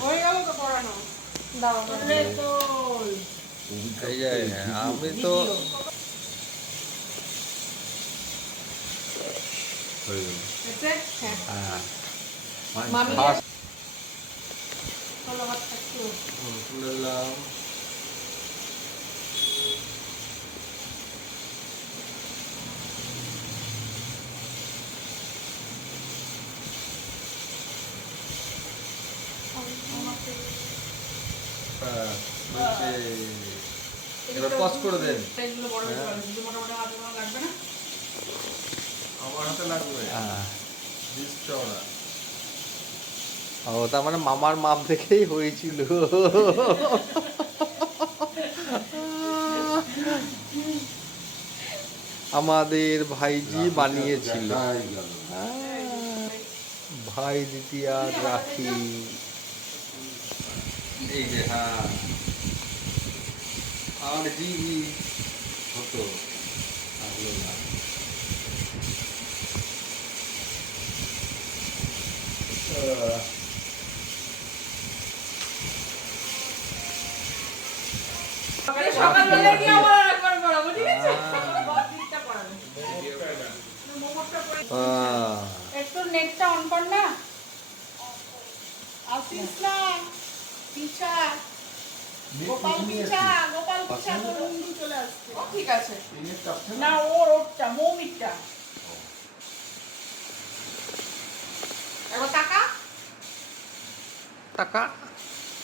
হয়ে গেল তো পড়ানো আমি তো হয়ে গেল হয়েছে? হ্যাঁ হ্যাঁ, মামি ফার্স্ট চলো হাতটা একটু তুলে নিলাম হ্যাঁ, হচ্ছে। এবার পজ করে দেন। এগুলো বড় হয়ে আমার হাতে লাগবে। হ্যাঁ। ও তার মানে মামার মাপ দেখেই হয়েছিল। আমাদের ভাইজি বানিয়েছিল। আহ, ভাই দ্বিতীয়ার রাখি। এই যে হ্যাঁ আর জি হতো না। সকালবেলা একবার পড়াবো ঠিক আছে? একটু নেটটা অন কর না। আসিস না। গোপাল পিছা গোপাল পিছা তোর বন্ধু চলে আসছে। ও ঠিক আছে। না? না ওর ওরটা মৌমিকটা এবার টাকা? টাকা?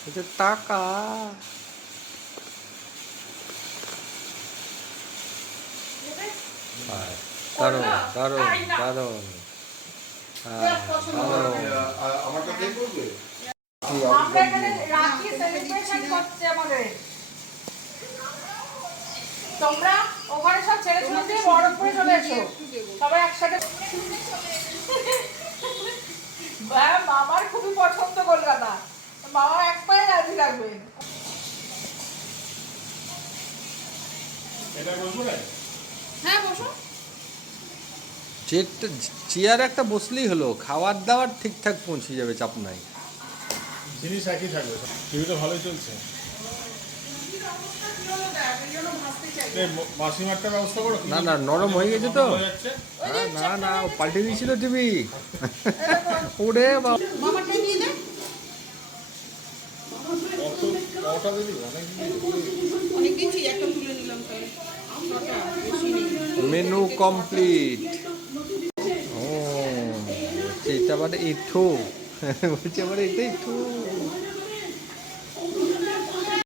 এই যে টাকা। হ্যাঁ, দারুণ দারুণ দারুণ। হ্যাঁ, দারুণ। আমার কাছেই করবে? আমরা এখানে রাখি সেলিব্রেশন করছে আমাদের। তোমরা ওখানে সব ছেড়ে ছেড়ে দিয়ে বরফপুরে চলে এসো। সবাই একসাথে মামার খুবই পছন্দ কলকাতা। মামা এক পায়ে রাজি রাখবেন হ্যাঁ বসো। চেয়ার একটা বসলেই হলো খাবার দাবার ঠিকঠাক পৌঁছে যাবে চাপ নাই জিনিস একই থাকবে। টিভিটা ভালোই চলছে। না না নরম হয়ে গেছে তো। না, না পাল্টে দিয়েছিল টিভি। ওরে মেনু কমপ্লিট ও এটা মানে এঠো। বলছে আমার এটা এঠো